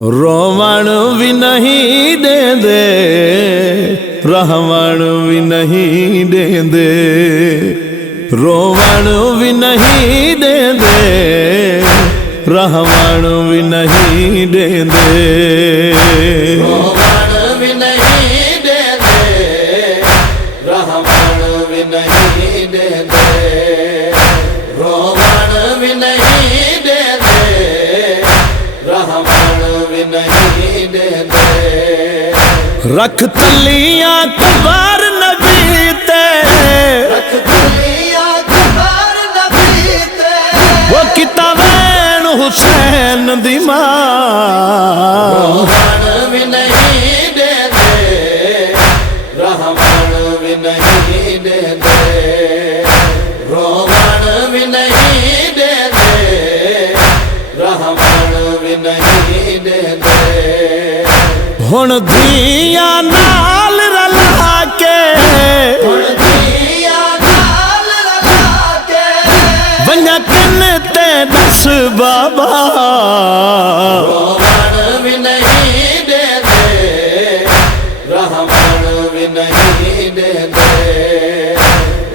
रोवण भी नहीं देंदे, रहवण भी नहीं देंदे, रोवण भी नहीं देंदे, रहवण भी नहीं देंदे, रोवण भी नहीं देंदे, रहवण भी नहीं देंदे, रोवण भी नहीं देंदे, रहवण भी नहीं देंदे। रख तलियां कबार नबी ते, रख तलियां कबार नबी ते, वो किताबैन हुसैन दी मां। रोवण भी नहीं देंदे, रहवण भी नहीं देंदे, रोवण भी नहीं देंदे, रहवण भी नहीं देंदे। हुण धिया नाल रला के, हुण धिया नाल रला के, वन्या किन ते दस बाबा। रोवण भी नहीं देंदे, रहवण भी नहीं देंदे,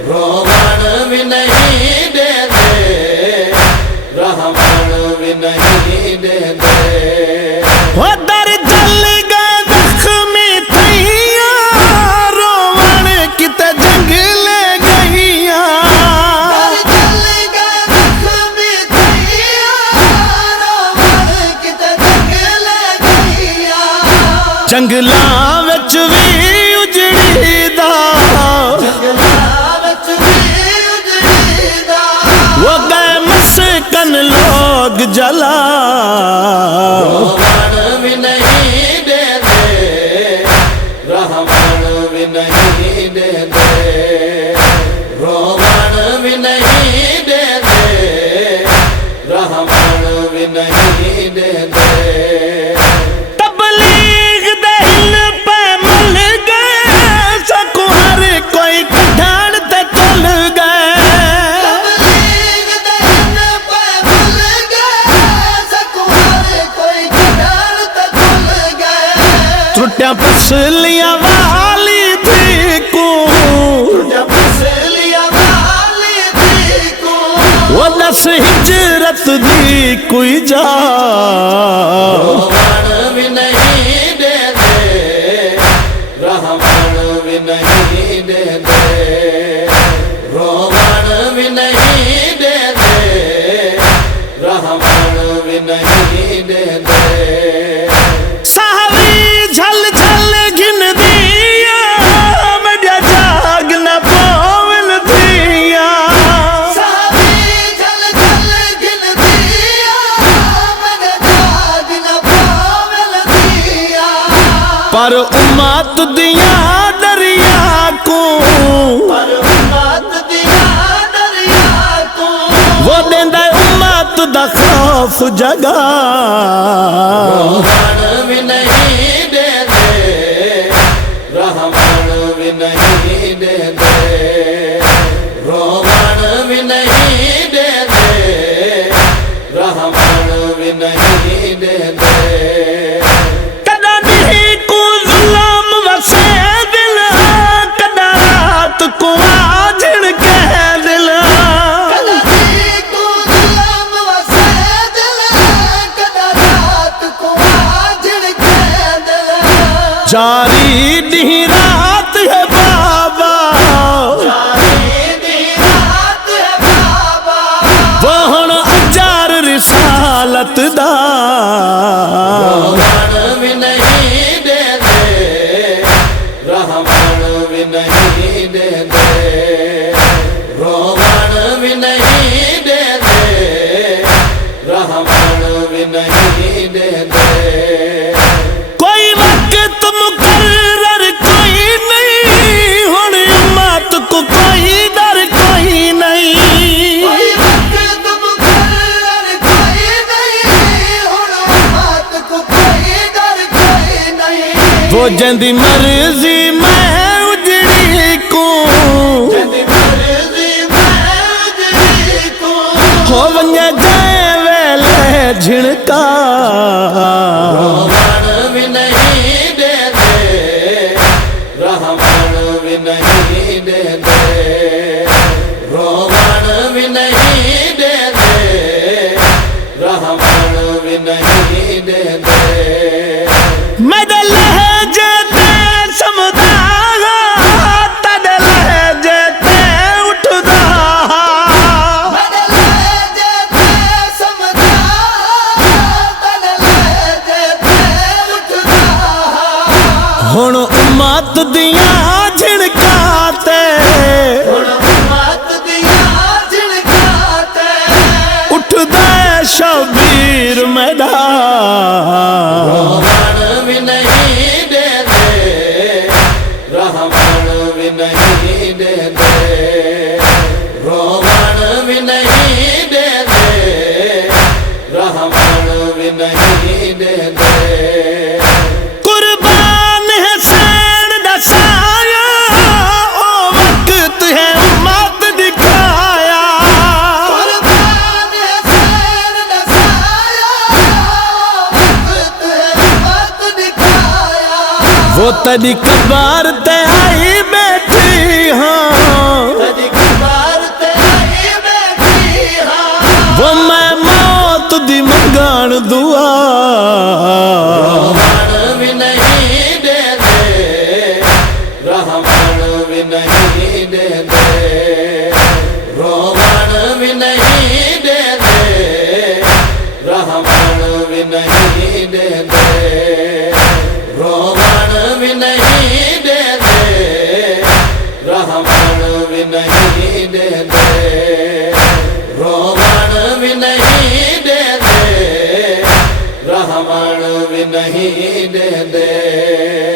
रोवण भी नहीं देंदे, रहवण भी नहीं देंदे। वो दर जल गए जख्मी थैया, रोवण किते जंग ले गईया। दर जल गए जख्मी थैया, रोवण किते जंग ले गईया। जंगलां विच भी उजड़ी दा, जंगलां विच भी उजड़ी दा, वो गए मस्कन लोग जला। रोवण भी नहीं देंदे, रहवण भी नहीं देंदे, रोवण भी नहीं देंदे, रहवण भी नहीं देंदे। तबलीग दे हिल पे मल गए, सकू हर कोई कढ़ण ते चल गए। तबलीग दे हिल पे मल गए, सकू हर कोई कढ़ण ते चल गए। त्रुटियां पसलियां वाली थी को, जब फसलियां वाली थी को, वो दस हिजरत दी कोई जा। रोवण भी नहीं देंदे, रहवण भी नहीं देंदे, रोवण भी नहीं देंदे, रहवण भी नहीं देंदे। सावी झल झल घिन दिया, मेरा जाग न पावन दिया। सावी झल झल गिन दिया, मैंने जाग न पावल दिया। पर उम्मत दिया दरिया को, पर उम्मत दिया दरिया को, वो देंदा उम्मत दा खौफ जगा। रोवण भी नहीं देंदे, रहवण भी नहीं देंदे, रोवण भी नहीं देंदे, रहवण भी नहीं देंदे। कदा नहीं को जुल्म वसे दिल, कदा रात को आजड़ के दिल। कदा को जुल्म वसे दिल, कदा रात को आजड़ के दिल। जारी दी रात है बाबा, जारी दी रात है बाबा, वो हुण अजार रिसालत दा। रोवण भी नहीं देंदे, रहवण भी नहीं देंदे, रोवण भी नहीं देंदे, रहवण भी नहीं देंदे। कोई वक्त मुकर्रर कोई नहीं, हुण उम्मत को कोई डर कोई नहीं। कोई वक्त मुकर्रर कोई नहीं, हुण उम्मत को कोई डर कोई नहीं। वो जंदी मर्जी मैं उजड़ी को, जंदी मर्जी मैं उजड़ी को, हो वन्या जाए वेले झिणका। تیری قبر تے آئی بیٹھی ہاں تیری قبر تے آئی بیٹھی ہاں وہ میں موت دی منگان دعا رومن بھی نہیں دے دے رحمن بھی نہیں دے دے رومن بھی نہیں دے دے رحمن بھی نہیں دے دے رومن بھی نہیں دے دے رحمن بھی نہیں دے دے رومن بھی نہیں دے دے رحمن بھی نہیں دے دے